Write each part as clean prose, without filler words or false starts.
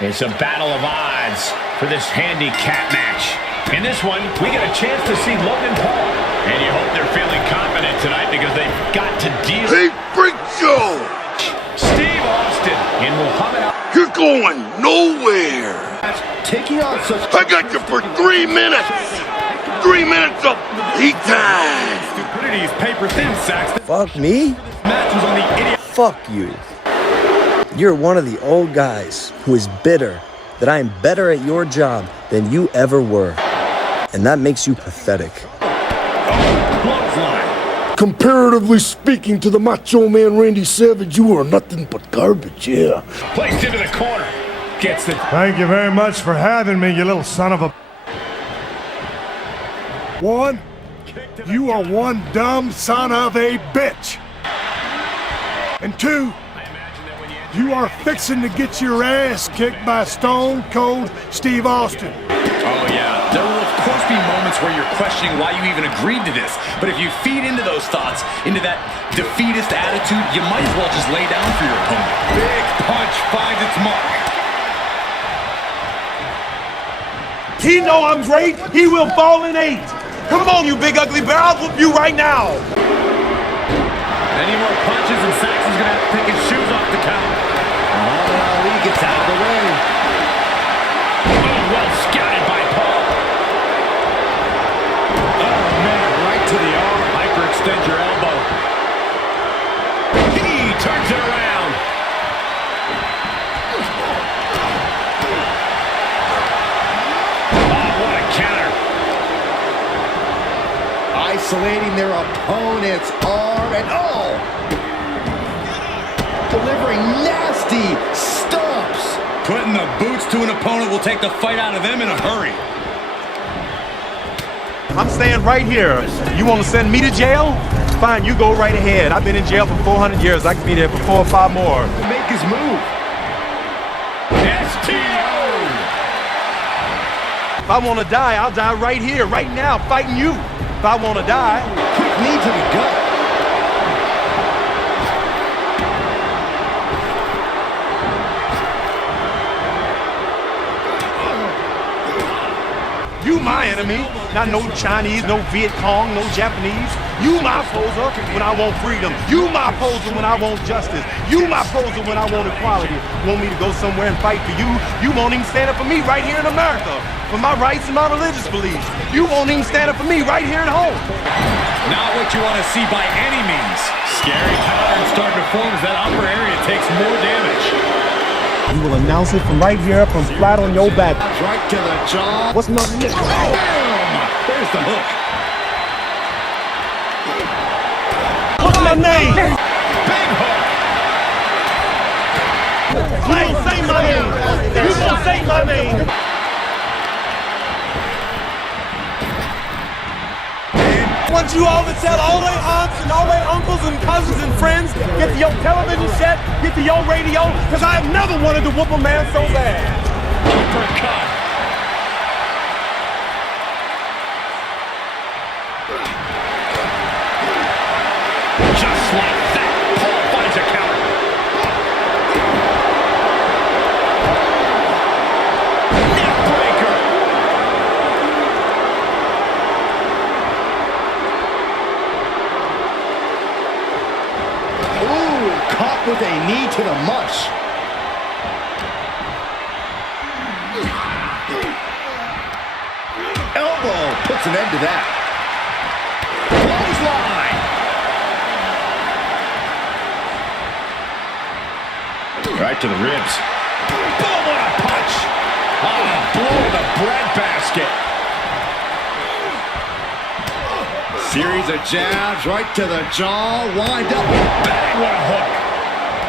It's a battle of odds for this handicap match. In this one, we get a chance to see Logan Paul. And you hope they're feeling confident tonight because they've got to deal. Hey, Freak Show! Steve Austin in Muhammad Ali. You're going nowhere. Taking on such... I got you for 3 minutes. 3 minutes of heat time. Stupidity is paper thin, Saxton. Fuck me? Match was on the idiot. Fuck you. You're one of the old guys who is bitter that I am better at your job than you ever were. And that makes you pathetic. Comparatively speaking to the Macho Man Randy Savage, you are nothing but garbage, yeah. Placed into the corner. Gets the... Thank you very much for having me, you little son of a... One, you are one dumb son of a bitch. And two, you are fixing to get your ass kicked by Stone Cold Steve Austin. Oh, yeah. There will, of course, be moments where you're questioning why you even agreed to this. But if you feed into those thoughts, into that defeatist attitude, you might as well just lay down for your opponent. Big punch finds its mark. He know I'm great. He will fall in 8. Come on, you big ugly bear. I'll whoop you right now. Any more punches and Saxon's going to have to take his shoes off the count. Muhammad Ali gets out of the way. Oh, well scouted by Paul. Oh, man, right to the arm. Hyperextend your elbow. He turns it around. Oh, what a counter. Isolating their opponent's arm and delivering nasty stumps. Putting the boots to an opponent will take the fight out of them in a hurry. I'm staying right here. You want to send me to jail? Fine, you go right ahead. I've been in jail for 400 years. I can be there for 4 or 5 more. Make his move. STO. If I want to die, I'll die right here, right now, fighting you. If I want to die. Quick knee to the gut. You my enemy, not no Chinese, no Viet Cong, no Japanese. You my opposer when I want freedom. You my opposer when I want justice. You my opposer when I want equality. You want me to go somewhere and fight for you? You won't even stand up for me right here in America, for my rights and my religious beliefs. You won't even stand up for me right here at home. Not what you want to see by any means. Scary pattern starting to form as that upper area takes more damage. You will announce it from right here, from flat on your back. Right to the jaw. What's my name? There's the hook. What's my name? Big hook. Hey, say my name. You gonna say my name. I want you all to tell all their aunts and all their uncles and cousins and friends, get to your television set, get to your radio, because I have never wanted to whoop a man so bad. Uppercut. Just like that, Paul finds a counter. Neck breaker. Ooh, caught with a knee to the mush. Elbow puts an end to that. Clothesline. Right to the ribs. Boom, what a punch. Oh, blow the breadbasket. Series of jabs right to the jaw. Wind up. Bang, what a hook.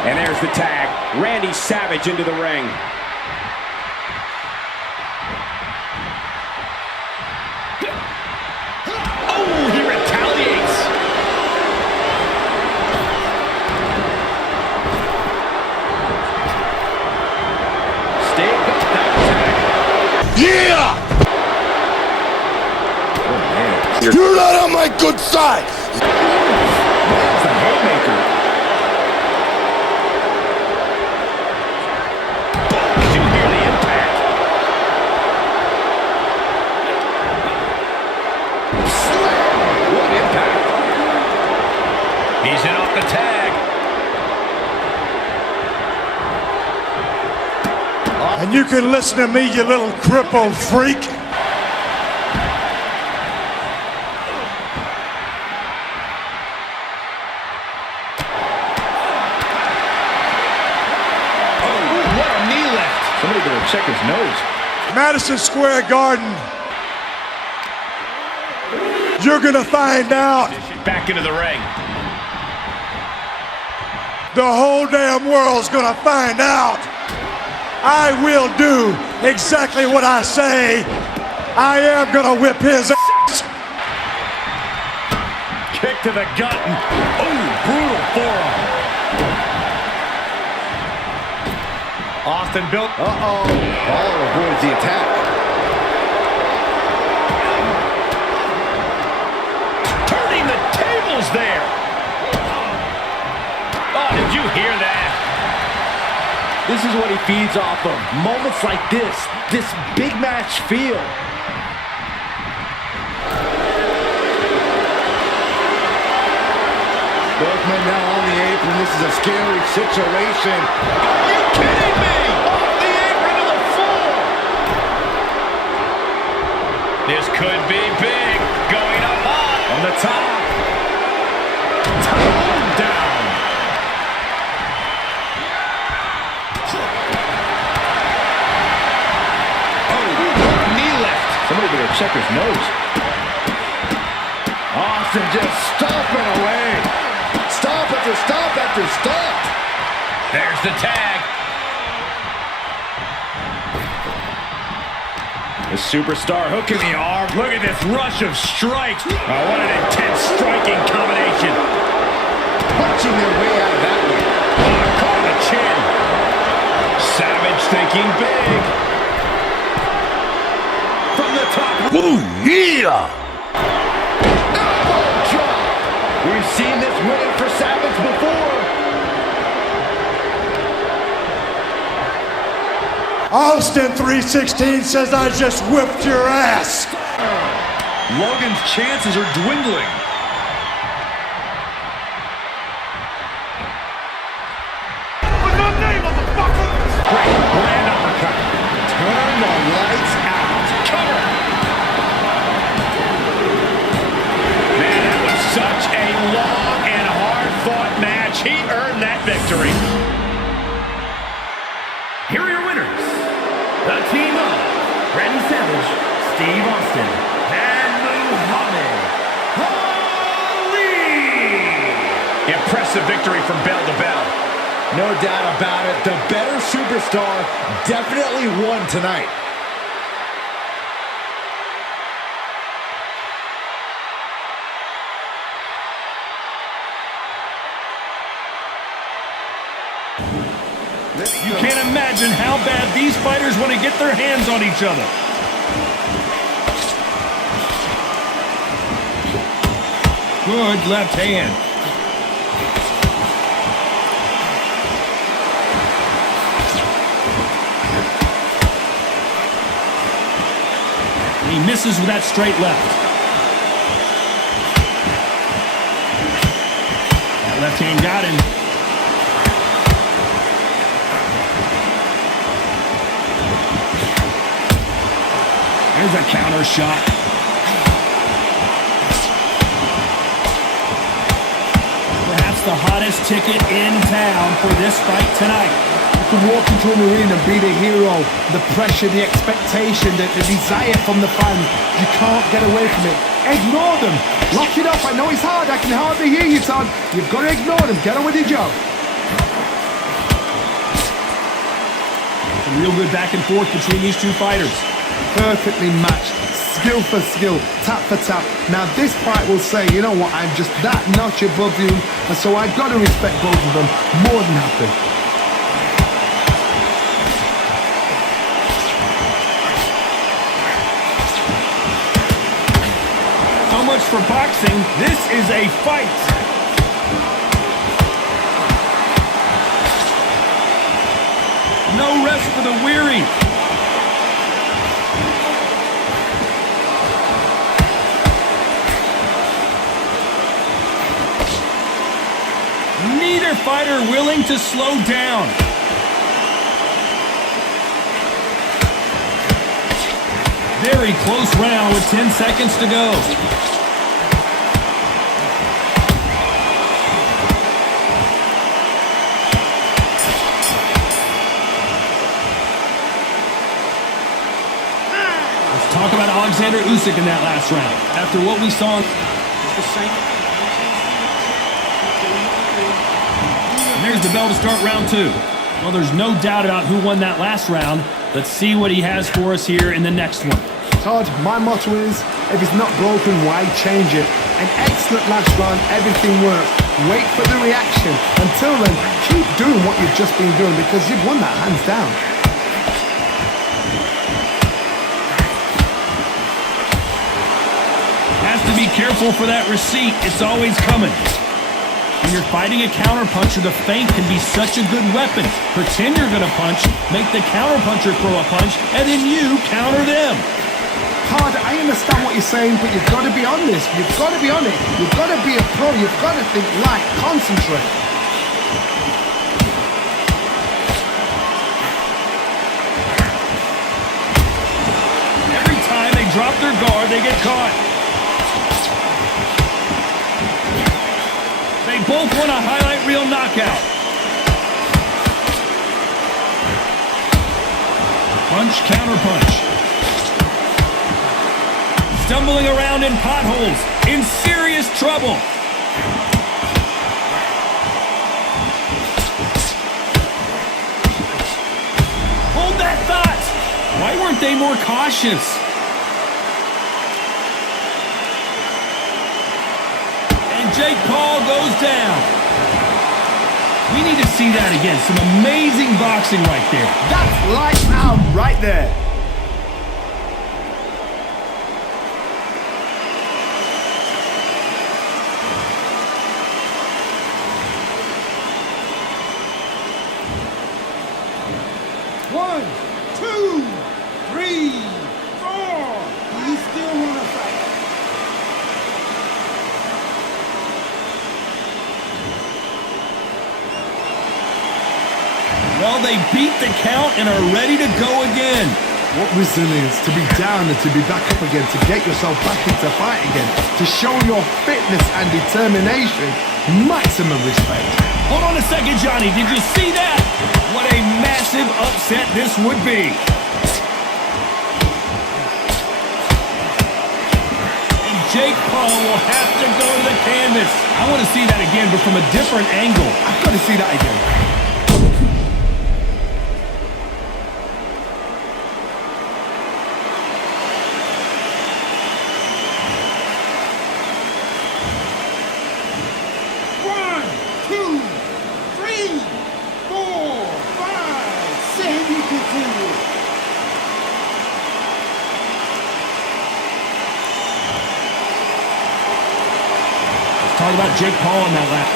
And there's the tag. Randy Savage into the ring. Oh, he retaliates. Steve got that tag. Yeah! You're not on my good side! That's a haymaker. Did you hear the And you can listen to me, you little crippled freak. What a knee lift. Somebody better check his nose. Madison Square Garden. You're gonna find out. Back into the ring. The whole damn world's gonna find out. I will do exactly what I say. I am gonna whip his ass. Kick to the gut. Oh, brutal forearm. Austin built. Uh-oh. Lawler avoids the attack. Turning the tables there. Oh, did you hear that? This is what he feeds off of. Moments like this big match feel. Both men now on the apron. This is a scary situation. Are you kidding me? Off the apron to the floor. This could be big. Going up high. On the top. Toned down. Somebody better check his nose. Austin just stomping away. Stomp after stomp after stomp. There's the tag. The superstar hooking the arm. Look at this rush of strikes. Oh, what an intense striking combination. Punching their way out of that one. Oh, caught on the chin. Savage thinking big. From the top. Boom, yeah! Elbow drop. We've seen this winning for Savage before. Austin 316 says I just whipped your ass. Logan's chances are dwindling. What's my name, motherfucker? Great land uppercut. Turn the lights out. Cover. Man, that was such a long and hard-fought match. He earned that victory. Here are your winners. The team of Randy Savage, Steve Austin, and Muhammad Ali. Impressive victory from bell to bell. No doubt about it. The better superstar definitely won tonight. You can't imagine how bad these fighters want to get their hands on each other. Good left hand. He misses with that straight left. That left hand got him. There's a counter shot. Perhaps the hottest ticket in town for this fight tonight. To walk into an arena and be the hero, the pressure, the expectation, the desire from the fans, you can't get away from it. Ignore them. Lock it up. I know it's hard. I can hardly hear you, son. You've got to ignore them. Get on with your job. Some real good back and forth between these two fighters. Perfectly matched. Skill for skill. Tap for tap. Now this fight will say, you know what, I'm just that notch above you, and so I've got to respect both of them more than happy. So much for boxing. This is a fight. No rest for the weary. Neither fighter willing to slow down. Very close round with 10 seconds to go. Let's talk about Alexander Usyk in that last round. After what we saw, and there's the bell to start round 2. Well, there's no doubt about who won that last round. Let's see what he has for us here in the next one. Todd, my motto is, if it's not broken, why change it? An excellent last round, everything worked. Wait for the reaction. Until then, keep doing what you've just been doing because you've won that hands down. Has to be careful for that receipt. It's always coming. When you're fighting a counterpuncher, the feint can be such a good weapon. Pretend you're going to punch, make the counterpuncher throw a punch, and then you counter them. Todd, I understand what you're saying, but you've got to be on this. You've got to be on it. You've got to be a pro. You've got to think light. Concentrate. Every time they drop their guard, they get caught. They both want a highlight reel knockout. Punch, counter punch. Stumbling around in potholes, in serious trouble. Hold that thought. Why weren't they more cautious? And Jake Paul goes down. We need to see that again. Some amazing boxing right there. That's lights out right there. One, two, three, four. You still want to fight? Well, they beat the count and are ready to go again. What resilience to be down and to be back up again, to get yourself back into fight again, to show your fitness and determination. Maximum respect. Hold on a second, Johnny. Did you see that? What a massive upset this would be. And Jake Paul will have to go to the canvas. I want to see that again, but from a different angle. I've got to see that again. Talk about Jake Paul in that lap.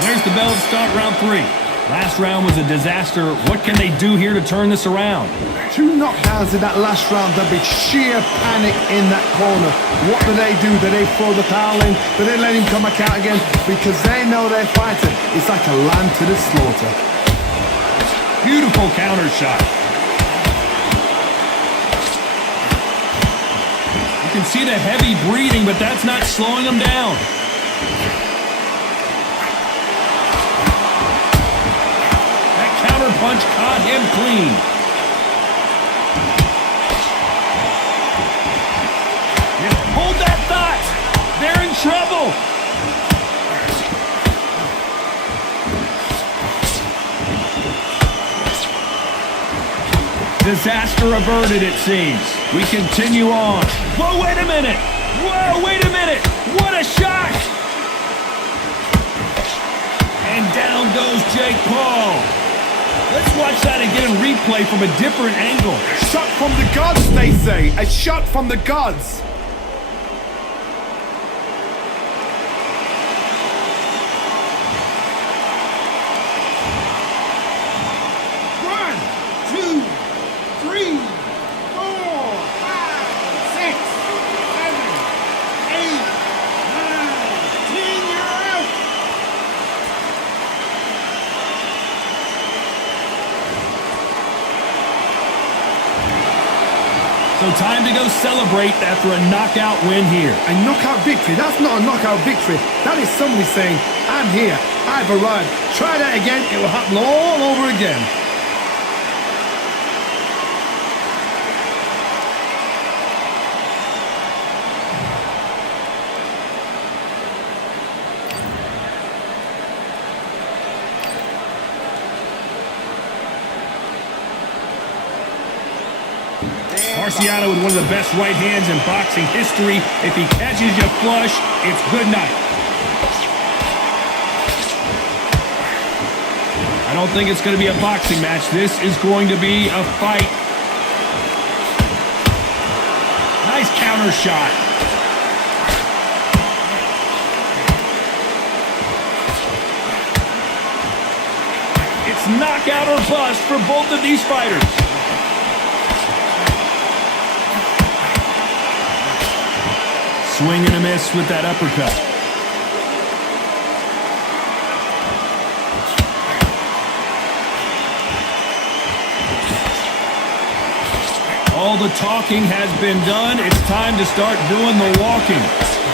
There's the bell to start round 3. Last round was a disaster. What can they do here to turn this around? 2 knockdowns in that last round. There'll be sheer panic in that corner. What do? Do they throw the towel in? Do they let him come back out again? Because they know they're fighting. It's like a lamb to the slaughter. Beautiful counter shot. You can see the heavy breathing, but that's not slowing him down. That counter punch caught him clean. Hold that thought. They're in trouble. Disaster averted, it seems. We continue on. Whoa, wait a minute. Whoa, wait a minute. What a shot. And down goes Jake Paul. Let's watch that again in replay from a different angle. Shot from the gods, they say. A shot from the gods. So time to go celebrate after a knockout win here. A knockout victory? That's not a knockout victory. That is somebody saying, I'm here, I've arrived. Try that again, it will happen all over again. Marciano with one of the best right hands in boxing history. If he catches you flush, it's good night. I don't think it's going to be a boxing match. This is going to be a fight. Nice counter shot. It's knockout or bust for both of these fighters. Swing and a miss with that uppercut. All the talking has been done. It's time to start doing the walking.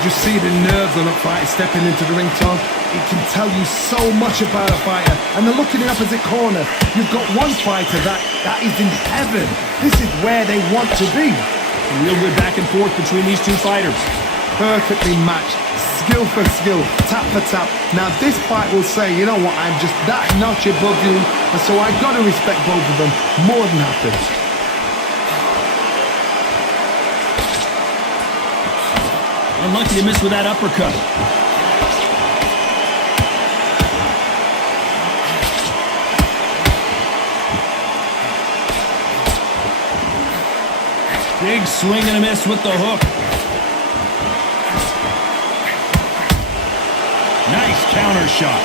You see the nerves on a fighter stepping into the ring, Tom. It can tell you so much about a fighter. And then look in the opposite corner. You've got one fighter that is in heaven. This is where they want to be. A real good back and forth between these two fighters. Perfectly matched, skill for skill, tap for tap. Now this fight will say, you know what, I'm just that notch above you, and so I gotta respect both of them more than happy. Unlucky to miss with that uppercut. Big swing and a miss with the hook. Nice counter shot.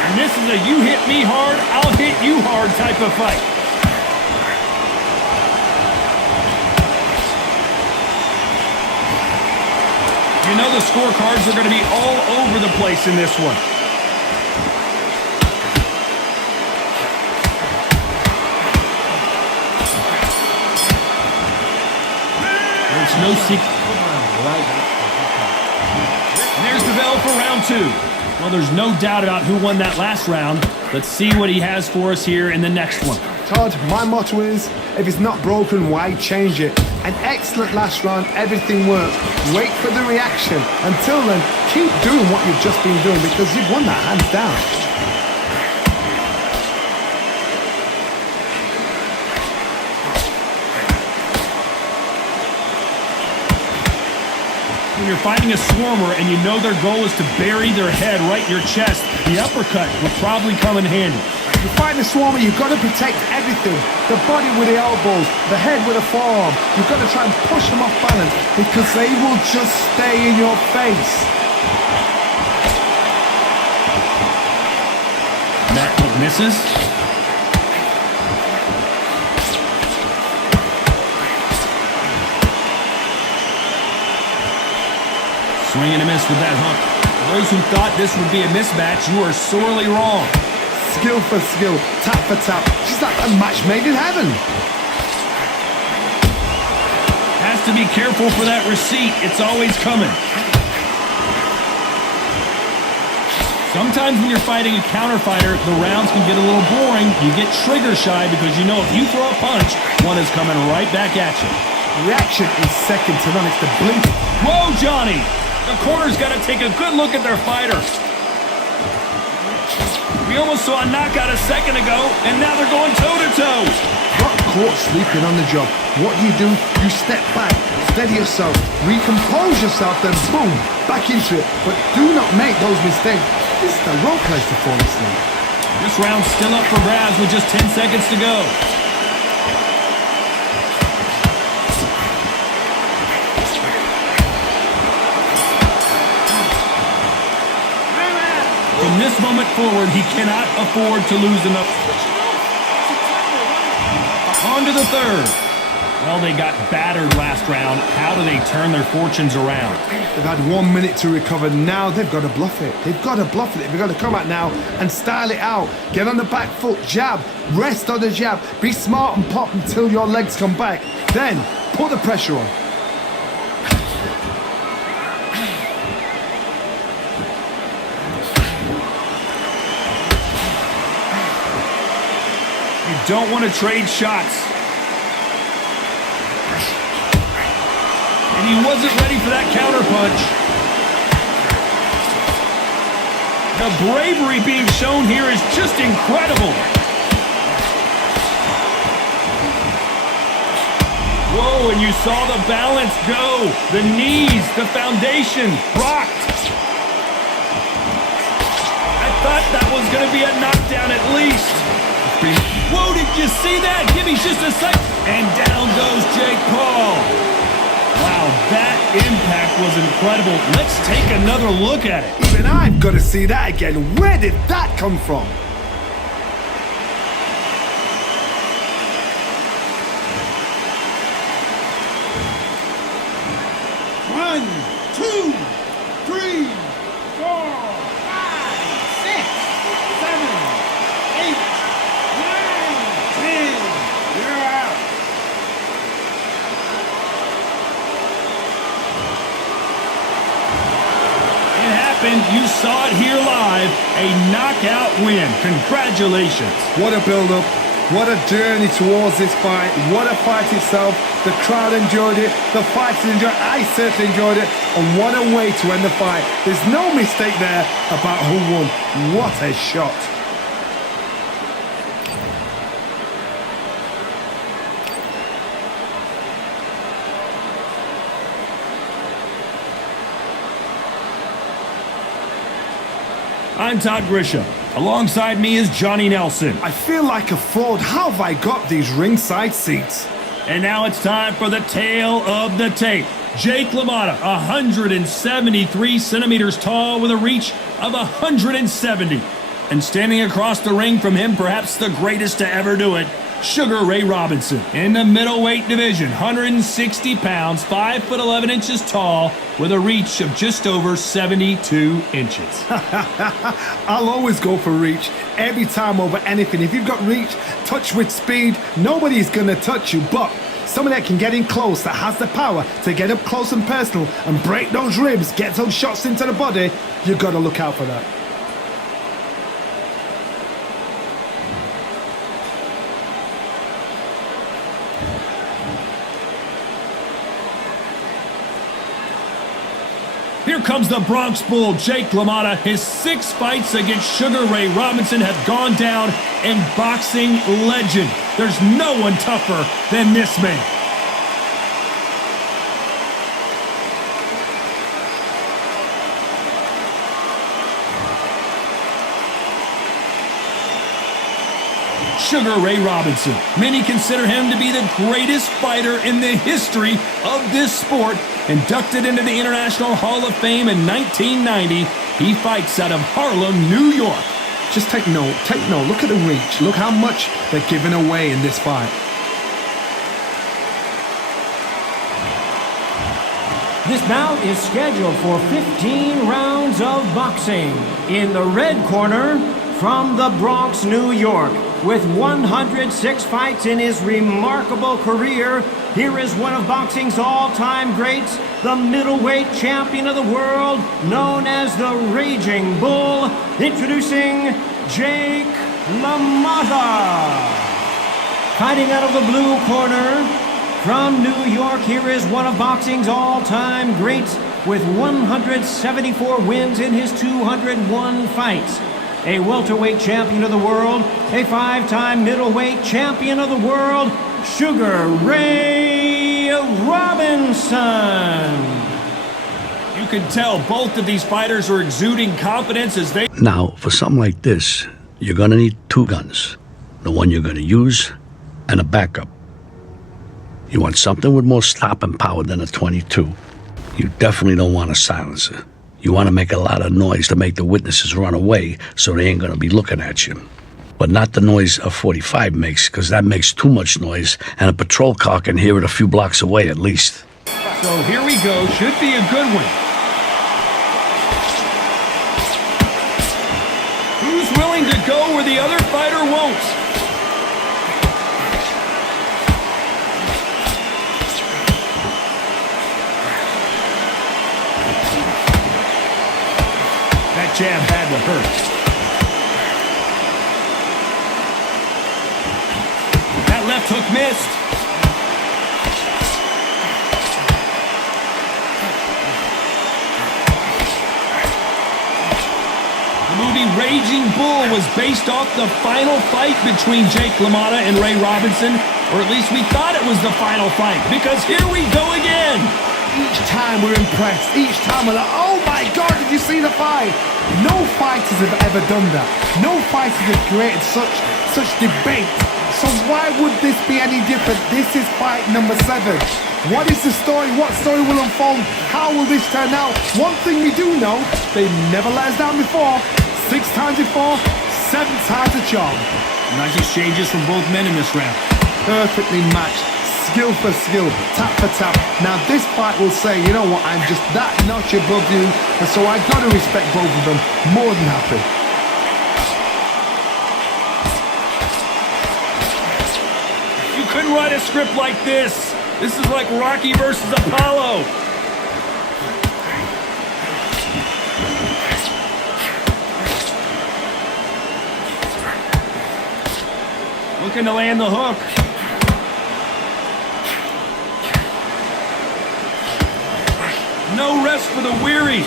And this is a you hit me hard, I'll hit you hard type of fight. You know the scorecards are going to be all over the place in this one. There's no secret. There's the bell for round two. Well, there's no doubt about who won that last round. Let's see what he has for us here in the next one. Todd, my motto is, if it's not broken, why change it? An excellent last round, everything worked. Wait for the reaction. Until then, keep doing what you've just been doing because you've won that hands down. When you're fighting a swarmer and you know their goal is to bury their head right in your chest, the uppercut will probably come in handy. You fight a swarmer, you've got to protect everything. The body with the elbows, the head with a forearm. You've got to try and push them off balance because they will just stay in your face. That hook misses. Swing and a miss with that hook. For those who thought this would be a mismatch, you are sorely wrong. Skill for skill, tap for tap. She's like a match made in heaven. Has to be careful for that receipt. It's always coming. Sometimes when you're fighting a counter fighter, the rounds can get a little boring. You get trigger shy because you know if you throw a punch, one is coming right back at you. Reaction is second to none. It's the blink. Whoa, Johnny! The corner's got to take a good look at their fighter. We almost saw a knockout a second ago, and now they're going toe-to-toe. Got caught sleeping on the job. What do? You step back, steady yourself, recompose yourself, then boom, back into it. But do not make those mistakes. This is the wrong place to fall asleep. This round's still up for grabs with just 10 seconds to go. From this moment forward, he cannot afford to lose enough. On to the third. Well, they got battered last round. How do they turn their fortunes around? They've had 1 minute to recover. Now they've got to bluff it. They've got to bluff it. They've got to come out now and style it out. Get on the back foot, jab, rest on the jab. Be smart and pop until your legs come back. Then put the pressure on. You don't want to trade shots. And he wasn't ready for that counterpunch. The bravery being shown here is just incredible. Whoa, and you saw the balance go. The knees, the foundation, rocked. I thought that was going to be a knockdown at least. Whoa, did you see that? Give me just a sec. And down goes Jake Paul. Wow, that impact was incredible. Let's take another look at it. Even I've got to see that again. Where did that come from? One, two, three, 4, 5, 6, 7, 8, 9, 10. You're out. It happened. You saw it here live. A knockout win. Congratulations. What a build-up. What a journey towards this fight. What a fight itself. The crowd enjoyed it. The fighters enjoyed it. I certainly enjoyed it. And what a way to end the fight. There's no mistake there about who won. What a shot. I'm Todd Grisham. Alongside me is Johnny Nelson. I feel like a fraud. How have I got these ringside seats? And now it's time for the tale of the tape. Jake LaMotta, 173 centimeters tall with a reach of 170. And standing across the ring from him, perhaps the greatest to ever do it, Sugar Ray Robinson. In the middleweight division, 160 pounds, 5'11" tall, with a reach of just over 72 inches. I'll always go for reach, every time over anything. If you've got reach, touch with speed, nobody's gonna touch you, but someone that can get in close, that has the power to get up close and personal and break those ribs, get those shots into the body, you've got to look out for that. Here comes the Bronx Bull, Jake LaMotta. His 6 fights against Sugar Ray Robinson have gone down in boxing legend. There's no one tougher than this man. Sugar Ray Robinson. Many consider him to be the greatest fighter in the history of this sport. Inducted into the International Hall of Fame in 1990, he fights out of Harlem, New York. Just take note, look at the reach, look how much they're giving away in this fight. This bout is scheduled for 15 rounds of boxing. In the red corner, from the Bronx, New York, with 106 fights in his remarkable career, here is one of boxing's all-time greats, the middleweight champion of the world, known as the Raging Bull, introducing Jake LaMotta. Fighting out of the blue corner, from New York, here is one of boxing's all-time greats, with 174 wins in his 201 fights. A welterweight champion of the world, a 5-time middleweight champion of the world, Sugar Ray Robinson. You can tell both of these fighters are exuding confidence as they... Now, for something like this, you're gonna need 2 guns. The one you're gonna use, and a backup. You want something with more stopping power than a .22. You definitely don't want a silencer. You want to make a lot of noise to make the witnesses run away so they ain't going to be looking at you. but not the noise a 45 makes, because that makes too much noise, and a patrol car can hear it a few blocks away at least. So here we go. Should be a good one. Who's willing to go where the other fighter won't? That jab had to hurt. That left hook missed. The movie Raging Bull was based off the final fight between Jake LaMotta and Ray Robinson, or at least we thought it was the final fight, because here we go again. Each time we're impressed. Each time we're like, oh my God, did you see the fight? No fighters have ever done that. No fighters have created such debate. So why would this be any different? This is fight number 7. What is the story? What story will unfold? How will this turn out? One thing we do know, they never let us down before. 6 times before, 7 times a charm. Nice exchanges from both men in this round. Perfectly matched. Skill for skill, tap for tap. Now this fight will say, you know what, I'm just that notch above you, and so I got to respect both of them. More than happy. You couldn't write a script like this. This is like Rocky versus Apollo. Looking to land the hook. No rest for the weary.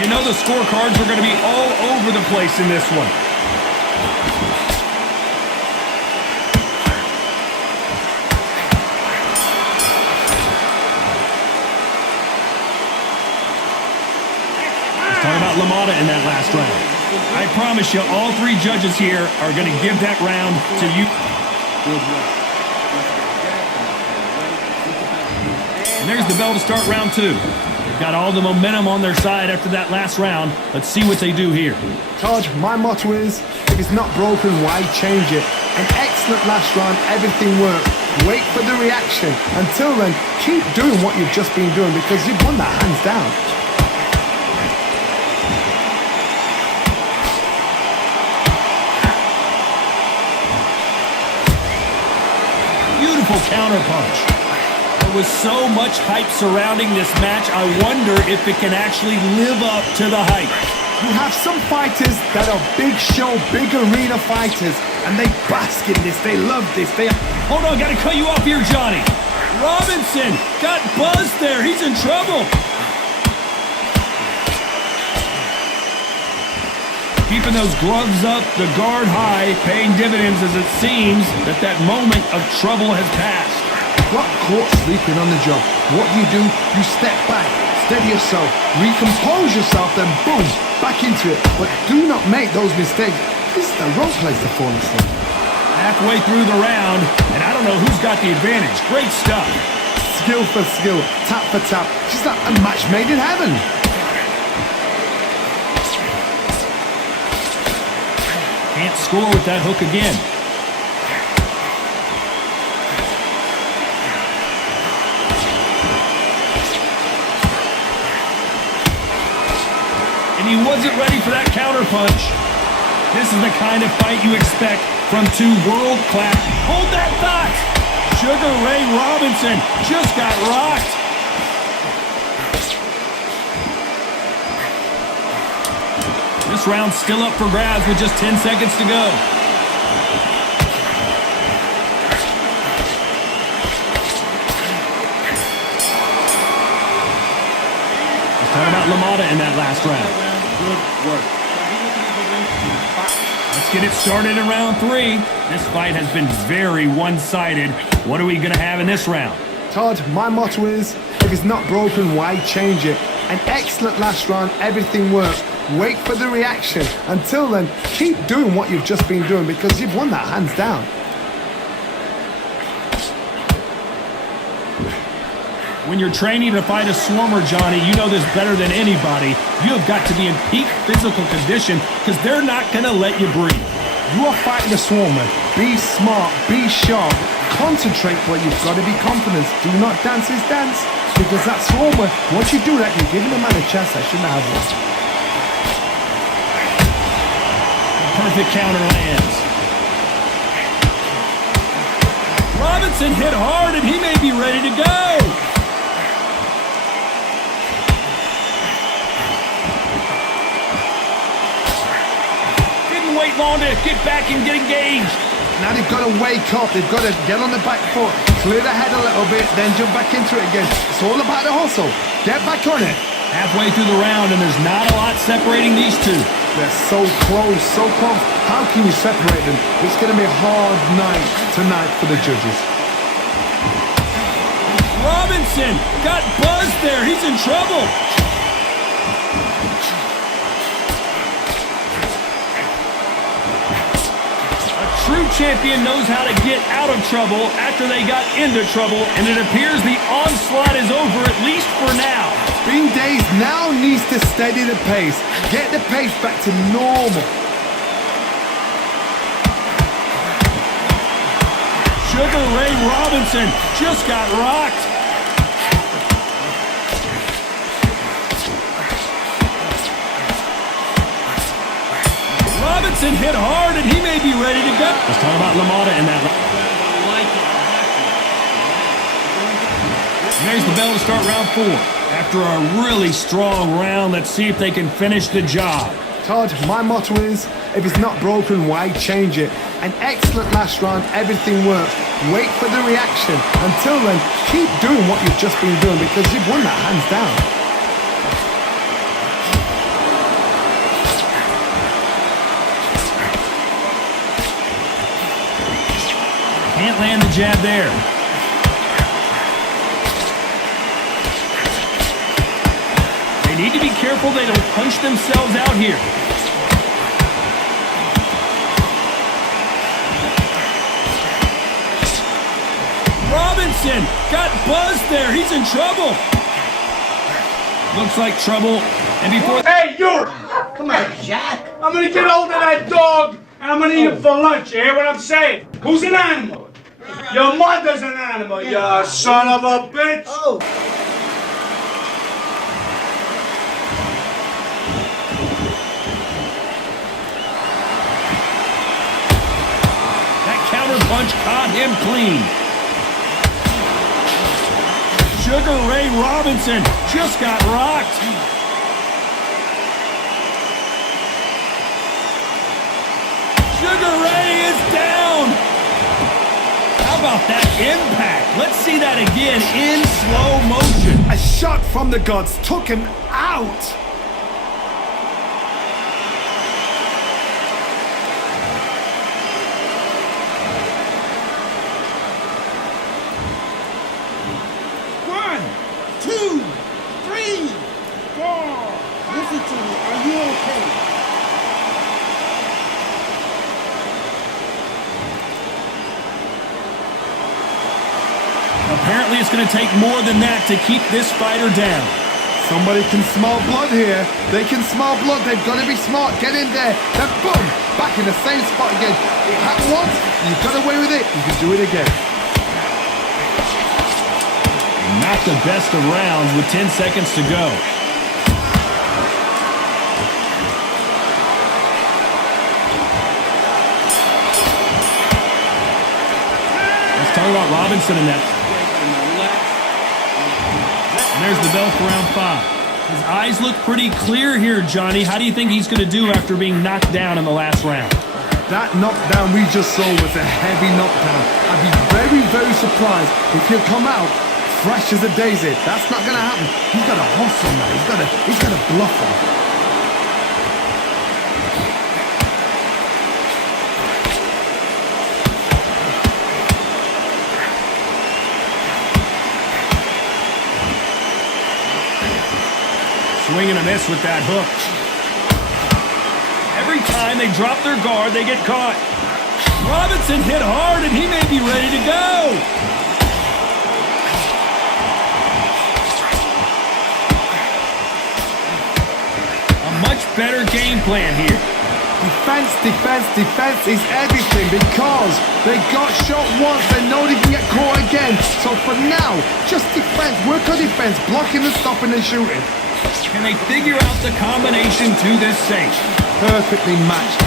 You know the scorecards are going to be all over the place in this one. Let's talk about LaMotta in that last round. I promise you, all 3 judges here are going to give that round to you. And there's the bell to start round 2. They've got all the momentum on their side after that last round. Let's see what they do here. Todd, my motto is, if it's not broken, why change it? An excellent last round, everything worked. Wait for the reaction. Until then, keep doing what you've just been doing, because you've won that hands down. Beautiful counter punch. There was so much hype surrounding this match, I wonder if it can actually live up to the hype. You have some fighters that are big show, big arena fighters, and they bask in this, they love this. Hold on, gotta cut you off here, Johnny. Robinson got buzzed there, he's in trouble. Keeping those gloves up, the guard high, paying dividends as it seems that moment of trouble has passed. Got caught sleeping on the job. What do? You step back, steady yourself, recompose yourself, then boom, back into it. But do not make those mistakes. This is the wrong place to fall asleep. Halfway through the round, and I don't know who's got the advantage. Great stuff. Skill for skill, tap for tap. Just like a match made in heaven. Can't score with that hook again. And he wasn't ready for that counter punch. This is the kind of fight you expect from 2 world-class. Hold that thought! Sugar Ray Robinson just got rocked. This round's still up for grabs with just 10 seconds to go. Let's talk about LaMotta in that last round. Good work. Let's get it started in round 3. This fight has been very one-sided. What are we going to have in this round? Todd, my motto is, if it's not broken, why change it? An excellent last round, everything worked. Wait for the reaction. Until then, keep doing what you've just been doing, because you've won that hands down. When you're training to fight a swarmer, Johnny, you know this better than anybody. You have got to be in peak physical condition because they're not going to let you breathe. You are fighting a swarmer. Be smart, be sharp, concentrate, but you've got to be confident. Do not dance his dance, because that swarmer, once you do that, you're giving a man a chance that shouldn't have one. Perfect counter lands. Robinson hit hard, and he may be ready to go. Didn't wait long to get back and get engaged. Now they've got to wake up. They've got to get on the back foot, clear the head a little bit, then jump back into it again. It's all about the hustle. Get back on it. Halfway through the round, and there's not a lot separating these two. They're so close, so close. How can you separate them? It's going to be a hard night tonight for the judges. Robinson got buzzed there. He's in trouble. A true champion knows how to get out of trouble after they got into trouble, and it appears the onslaught is over, at least for now. Bean Days now needs to steady the pace. Get the pace back to normal. Sugar Ray Robinson just got rocked. Robinson hit hard, and he may be ready to go. Let's talk about LaMotta in that. There's the bell to start round 4. After a really strong round, let's see if they can finish the job. Todd, my motto is, if it's not broken, why change it? An excellent last round, everything works. Wait for the reaction. Until then, keep doing what you've just been doing, because you've won that hands down. Can't land the jab there. They need to be careful they don't punch themselves out here. Robinson got buzzed there. He's in trouble. Looks like trouble. And before... Hey, you! Come on, Jack. I'm gonna get hold of that dog, and I'm gonna eat it for lunch. You hear what I'm saying? Who's an animal? Your mother's an animal, you son of a bitch! Oh. That counter punch caught him clean. Sugar Ray Robinson just got rocked. Sugar Ray is down. How about that impact? Let's see that again in slow motion. A shot from the gods took him out. One, two, three, four. Listen to me. Are you okay? Apparently it's going to take more than that to keep this fighter down. Somebody can smell blood here. They can smell blood. They've got to be smart. Get in there. Then boom, back in the same spot again. It happened once. You got away with it. You can do it again. Not the best of rounds with 10 seconds to go. Let's talk about Robinson in that. And there's the bell for round 5. His eyes look pretty clear here, Johnny. How do you think he's going to do after being knocked down in the last round? That knockdown we just saw was a heavy knockdown. I'd be very, very surprised if he'll come out fresh as a daisy. That's not going to happen. He's got a hustle now. He's got a bluff on. Swing and a miss with that hook. Every time they drop their guard, they get caught. Robinson hit hard, and he may be ready to go. better game plan here. Defense, defense, defense is everything because they got shot once, they know they can get caught again. So for now, just defense, work on defense, blocking and stopping and shooting. Can they figure out the combination to this safe? Perfectly matched.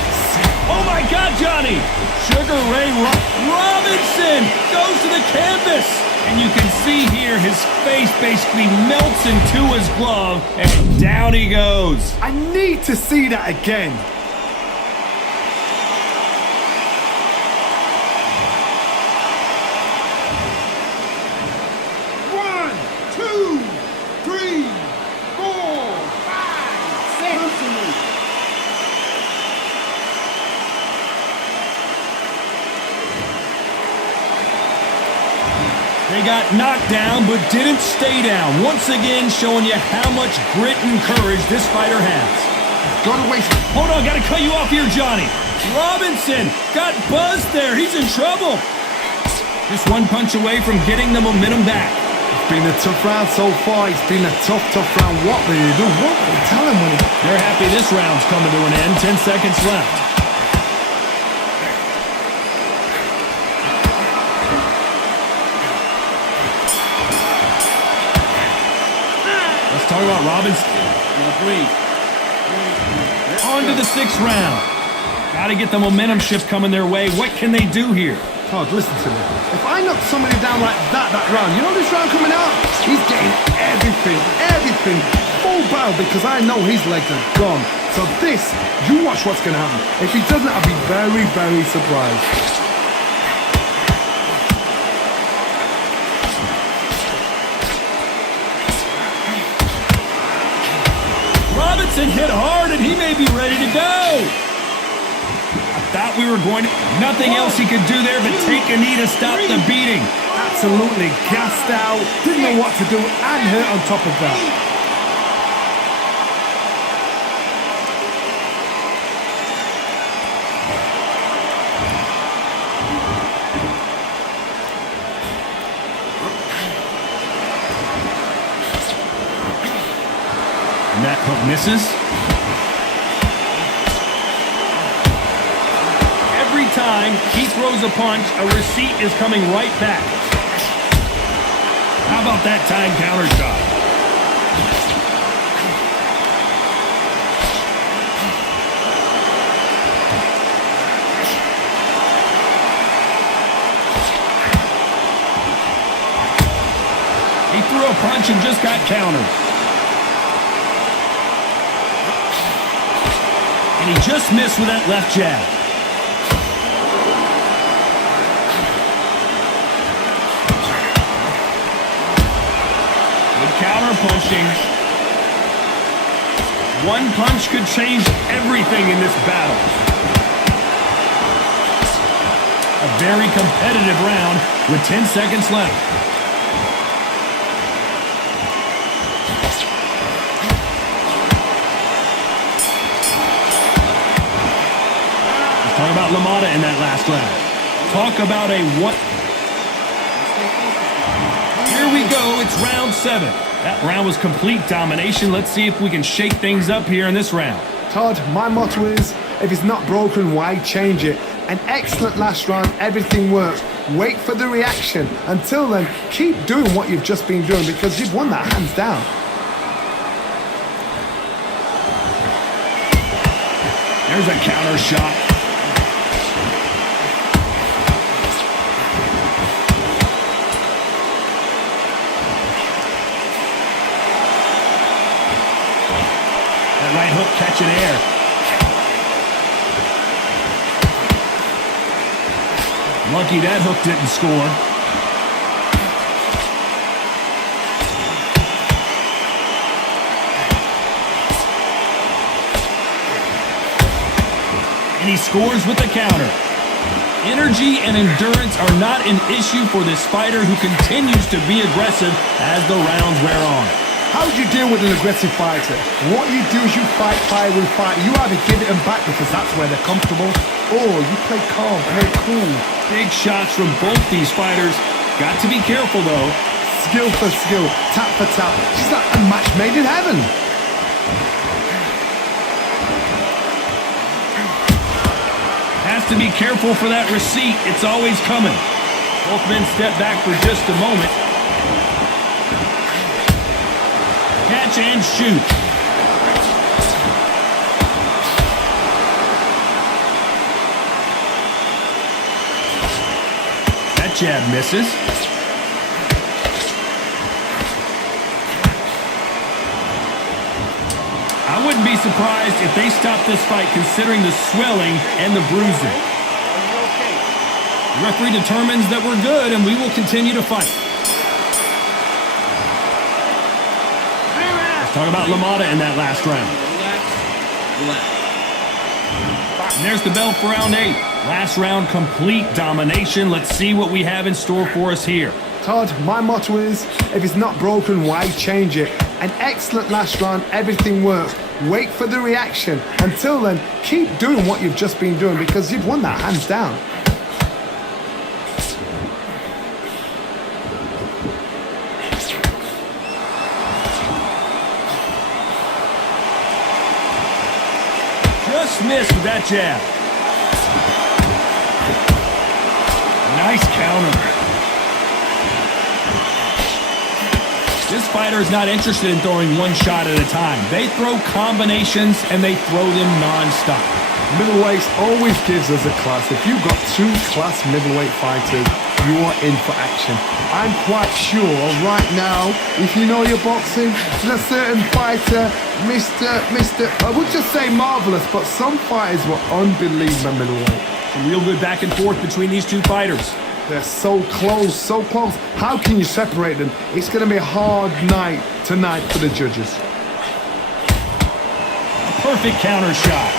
Oh my God, Johnny! Sugar Ray Robinson goes to the canvas. And you can see here his face basically melts into his glove and down he goes. I need to see that again. They got knocked down, but didn't stay down. Once again, showing you how much grit and courage this fighter has. Gotta waste. Hold on, gotta cut you off here, Johnny. Robinson got buzzed there. He's in trouble. Just one punch away from getting the momentum back. It's been a tough round so far. It's been a tough round. What will they do? What will they tell him when They're happy this round's coming to an end. 10 seconds left. Talk about Robinson. On to the 6th round. Got to get the momentum shift coming their way. What can they do here? Todd, listen to me. If I knock somebody down like that round, you know this round coming out? He's getting everything, full barrel because I know his legs are gone. So this, you watch what's going to happen. If he doesn't, I'll be very, very surprised. Robinson hit hard, and he may be ready to go. I thought we were going to... Nothing else he could do there but take a knee to stop the beating. Absolutely gassed out, didn't know what to do, and hurt on top of that. And that hook misses. Every time he throws a punch, a receipt is coming right back. How about that time counter shot? He threw a punch and just got countered. And he just missed with that left jab. Good counter punching. One punch could change everything in this battle. A very competitive round with 10 seconds left. Talk about LaMotta in that last round. Talk about a what? Here we go. It's round 7. That round was complete domination. Let's see if we can shake things up here in this round. Todd, my motto is, if it's not broken, why change it? An excellent last round. Everything works. Wait for the reaction. Until then, keep doing what you've just been doing because you've won that hands down. There's a counter shot. Right hook catching air. Lucky that hook didn't score. And he scores with the counter. Energy and endurance are not an issue for this fighter who continues to be aggressive as the rounds wear on. How do you deal with an aggressive fighter? What you do is you fight fire with fire. You either give it them back because that's where they're comfortable, or you play calm, play cool. Big shots from both these fighters. Got to be careful, though. Skill for skill, tap for tap. She's like a match made in heaven. has to be careful for that receipt. It's always coming. Both men step back for just a moment. Catch and shoot. That jab misses. I wouldn't be surprised if they stop this fight considering the swelling and the bruising. The referee determines that we're good and we will continue to fight. Let's talk about LaMotta in that last round. And there's the bell for round 8. Last round, complete domination. Let's see what we have in store for us here. Todd, my motto is, if it's not broken, why change it? An excellent last round, everything works. Wait for the reaction. Until then, keep doing what you've just been doing because you've won that hands down. Just missed with that jab. Nice counter. This fighter is not interested in throwing one shot at a time. They throw combinations and they throw them non-stop. Middleweights always gives us a class. If you've got 2 class middleweight fighters, you are in for action. I'm quite sure right now, if you know your boxing, there's a certain fighter, Mr. I would just say marvelous, but some fighters were unbelievable middleweight. A real good back and forth between these two fighters. They're so close, so close. How can you separate them? It's going to be a hard night tonight for the judges. A perfect counter shot.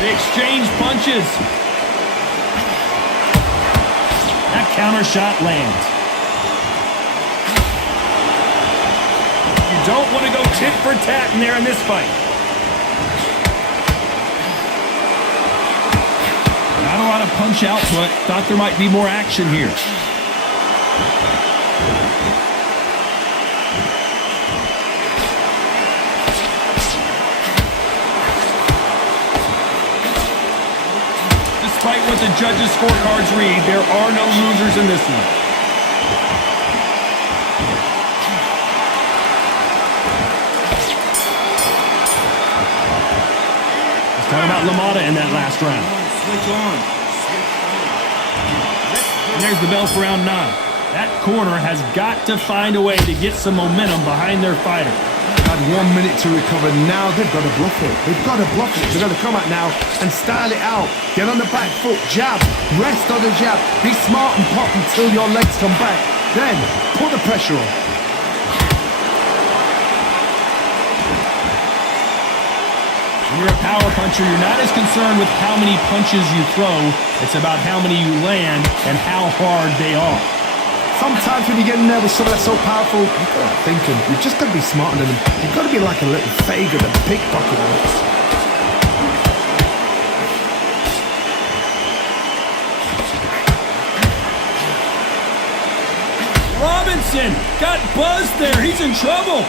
They exchange punches. That counter shot lands. You don't want to go tit for tat in there in this fight. Not a lot of punch output. Thought there might be more action here. Despite what the judges' scorecards read, there are no losers in this one. Let's talk about LaMotta in that last round. Switch on. And there's the bell for round 9. That corner has got to find a way to get some momentum behind their fighter. Had 1 minute to recover. Now they've got to bluff it. They've got to bluff it. They've got to come out now and style it out. Get on the back foot, jab, rest on the jab. Be smart and pop until your legs come back. Then put the pressure on. When you're a power puncher, you're not as concerned with how many punches you throw. It's about how many you land and how hard they are. Sometimes when you get in there with something that's so powerful, you've got to think him. You've just got to be smarter than him. You've got to be like a little faggot and pickpocketer. Robinson got buzzed there. He's in trouble.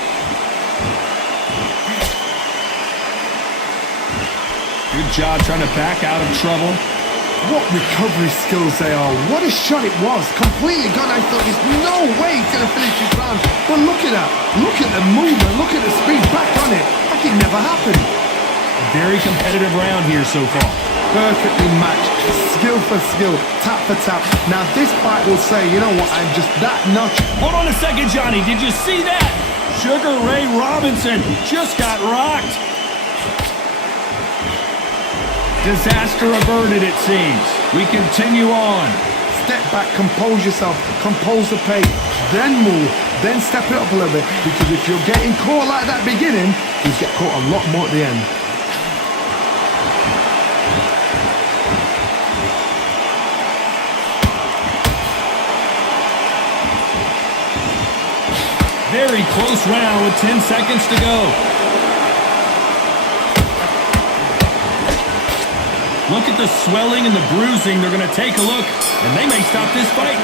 Good job trying to back out of trouble. What recovery skills they are. What a shot it was. Completely gone. I thought there's no way he's going to finish this round. But look at that. Look at the movement. Look at the speed. Back on it. Like it never happened. A very competitive round here so far. Perfectly matched. Skill for skill. Tap for tap. Now this fight will say, you know what, I'm just that notch. Hold on a second, Johnny. Did you see that? Sugar Ray Robinson just got rocked. Disaster averted, it seems. We continue on. Step back, compose yourself, compose the pace, then move, then step it up a little bit. Because if you're getting caught like that beginning, you get caught a lot more at the end. Very close round with 10 seconds to go. Look at the swelling and the bruising. They're going to take a look, and they may stop this fight.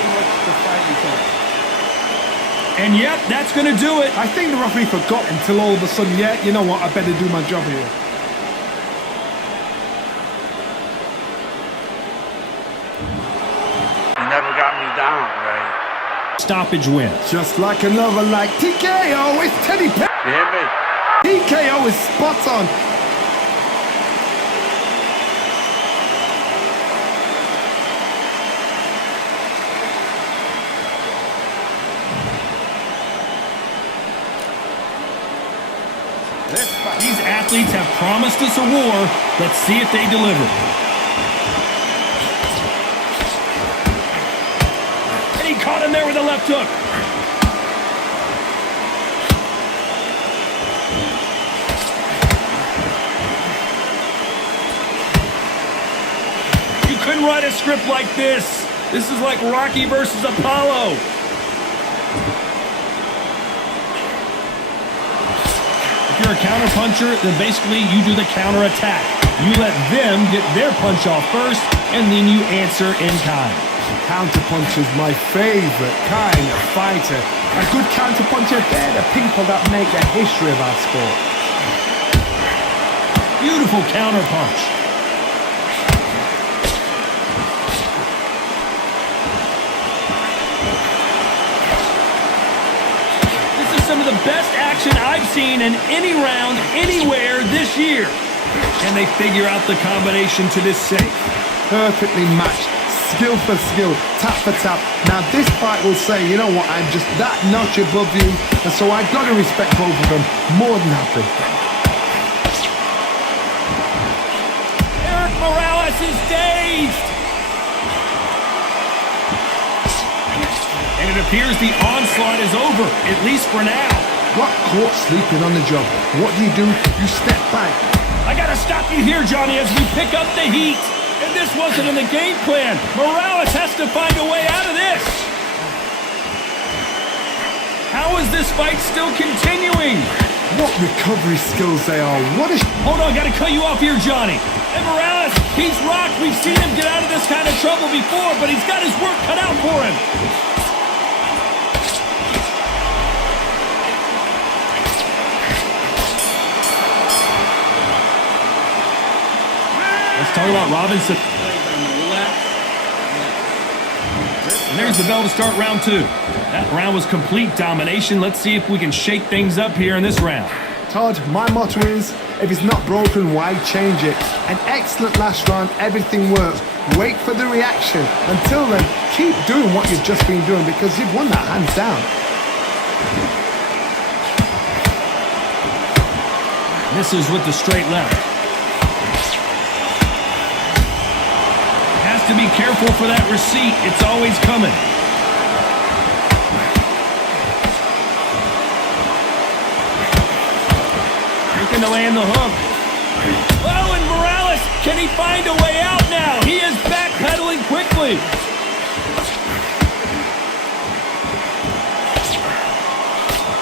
And yep, that's going to do it. I think the referee forgot until all of a sudden, yeah, you know what, I better do my job here. You never got me down, Ray. Stoppage win. Just like another like TKO, it's Teddy P. You hear me? TKO is spot on. These athletes have promised us a war. Let's see if they deliver. And he caught him there with a left hook. You couldn't write a script like this. This is like Rocky versus Apollo. If you're a counterpuncher, then basically you do the counterattack. You let them get their punch off first, and then you answer in kind. Counterpuncher's my favorite kind of fighter. A good counterpuncher, they're the people that make the history of our sport. Beautiful counterpunch. This is some of the best action I've seen in any round, anywhere this year. Can they figure out the combination to this safe? Perfectly matched. Skill for skill, tap for tap. Now this fight will say, you know what, I'm just that notch above you, and so I've got to respect both of them more than happy. Erik Morales is dazed. And it appears the onslaught is over, at least for now. Got caught sleeping on the job. What do? You step back. I gotta stop you here, Johnny, as we pick up the heat. And this wasn't in the game plan. Morales has to find a way out of this. How is this fight still continuing? What recovery skills they are. What is... Hold on, gotta cut you off here, Johnny. And Morales, he's rocked. We've seen him get out of this kind of trouble before, but he's got his work cut out for him. Let's talk about Robinson. And there's the bell to start round two. That round was complete domination. Let's see if we can shake things up here in this round. Todd, my motto is, if it's not broken, why change it? An excellent last round, everything works. Wait for the reaction. Until then, keep doing what you've just been doing because you've won that hands down. Misses with the straight left. To be careful for that receipt. It's always coming. Looking to land the hook. Oh, and Morales, can he find a way out now? He is backpedaling quickly.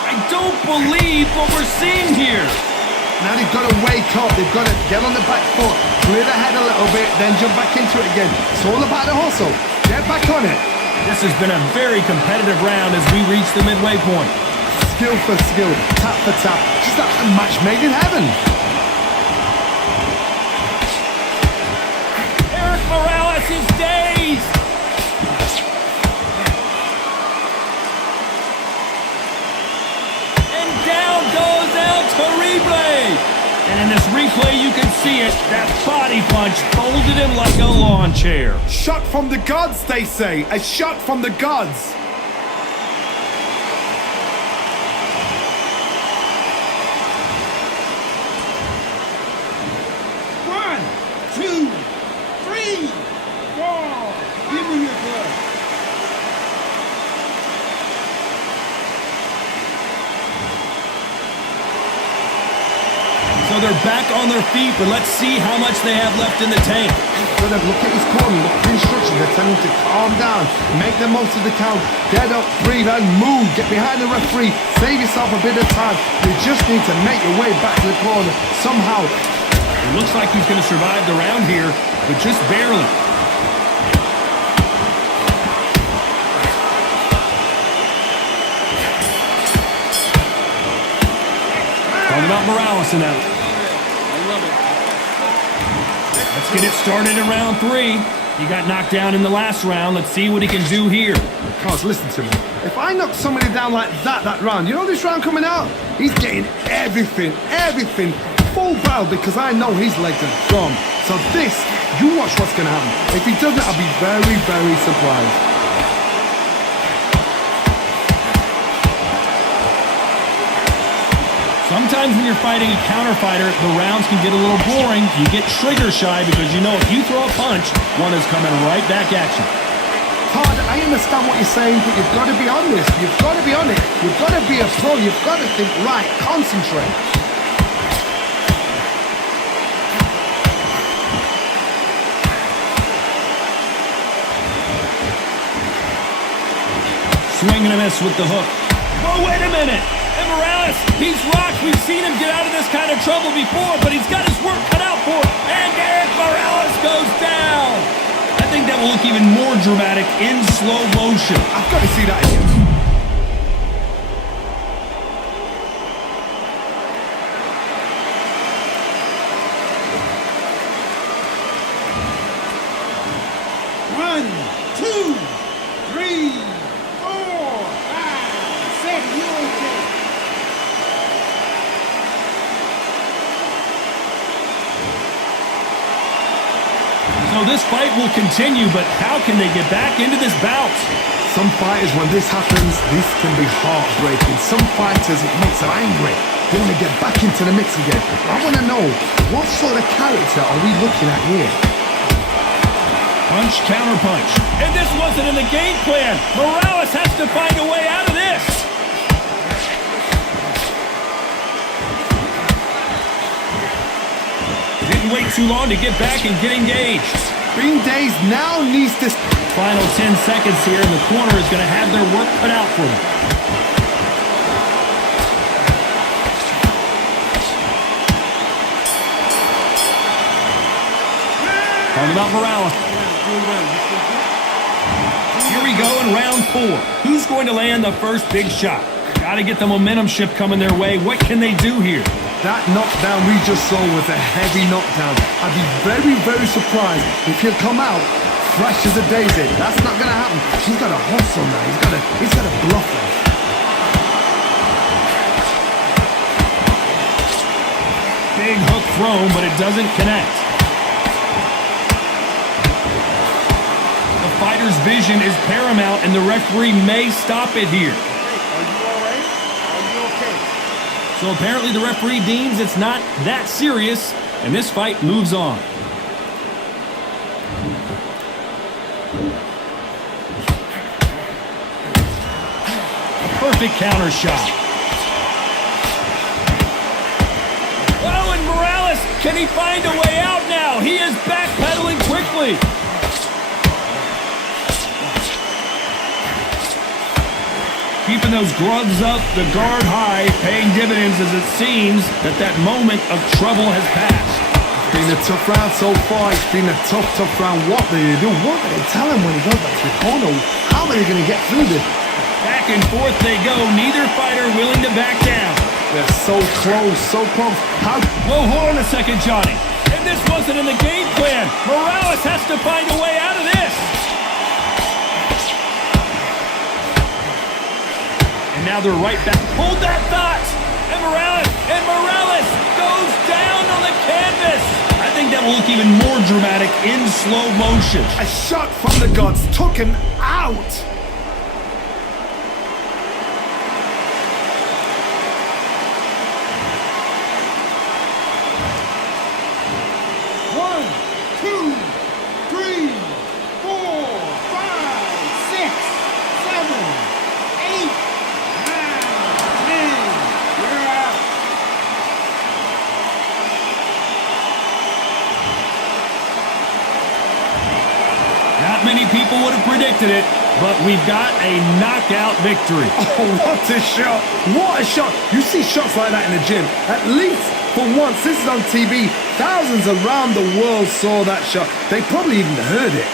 I don't believe what we're seeing here. Now they've got to wake up, they've got to get on the back foot, clear the head a little bit, then jump back into it again. It's all about the hustle. Get back on it. This has been a very competitive round as we reach the midway point. Skill for skill, tap for tap, just like a match made in heaven. Erik Morales is dazed. And down goes El Terrible. And in this replay, you can see it. That body punch folded him like a lawn chair. Shot from the gods, they say. A shot from the gods. One, two, three, four. Give me your blood. So they're back on their feet, but let's see how much they have left in the tank. Look at his corner, look at the instructions. They're telling him to calm down, make the most of the count, get up, breathe, and move. Get behind the referee, save yourself a bit of time. You just need to make your way back to the corner somehow. It looks like he's going to survive the round here, but just barely. Talking about Morales in that. Let's get it started in round three. He got knocked down in the last round. Let's see what he can do here. Cos, listen to me. If I knock somebody down like that round, you know this round coming out? He's getting everything, full barrel, because I know his legs are gone. So this, you watch what's going to happen. If he doesn't, I'll be very, very surprised. Sometimes when you're fighting a counter fighter, the rounds can get a little boring. You get trigger shy because you know if you throw a punch, one is coming right back at you. Todd, I understand what you're saying, but you've got to be on this. You've got to be on it. You've got to be a pro. You've got to think right. Concentrate. Swing and a miss with the hook. Oh, wait a minute. And Morales, he's rocked. We've seen him get out of this kind of trouble before, but he's got his work cut out for him. And Erik Morales goes down. I think that will look even more dramatic in slow motion. I've got to see that again. So this fight will continue, but how can they get back into this bout? Some fighters, when this happens, this can be heartbreaking. Some fighters, it makes them angry. They want to get back into the mix again. I want to know, what sort of character are we looking at here? Punch, counter punch. And this wasn't in the game plan. Morales has to find a way out of this. Didn't wait too long to get back and get engaged. Green Days now needs this. Final 10 seconds here, and the corner is going to have their work cut out for them. Talking about Morales. Here we go in round 4. Who's going to land the first big shot? Got to get the momentum shift coming their way. What can they do here? That knockdown we just saw was a heavy knockdown. I'd be very, very surprised if he'll come out fresh as a daisy. That's not going to happen. He's got to hustle now. He's got to bluff him. Big hook thrown, but it doesn't connect. The fighter's vision is paramount, and the referee may stop it here. So apparently the referee deems it's not that serious, and this fight moves on. A perfect counter shot. Oh, and Morales, can he find a way out now? He is backpedaling quickly. Keeping those gloves up, the guard high, paying dividends as it seems that moment of trouble has passed. It's been a tough round so far. It's been a tough round. What do they do? What do they tell him when he goes back to the corner? How are they going to get through this? Back and forth they go. Neither fighter willing to back down. They're so close, so close. How? Whoa, hold on a second, Johnny. And this wasn't in the game plan. Morales has to find a way out of this. Now they're right back. Hold that thought! And Morales goes down on the canvas! I think that will look even more dramatic in slow motion. A shot from the gods took him out! One, two, three, 4, 5, 6, 7, 8. Not many people would have predicted it, but we've got a knockout victory. Oh, what a shot! What a shot! You see shots like that in the gym. At least for once, this is on TV. Thousands around the world saw that shot. They probably even heard it.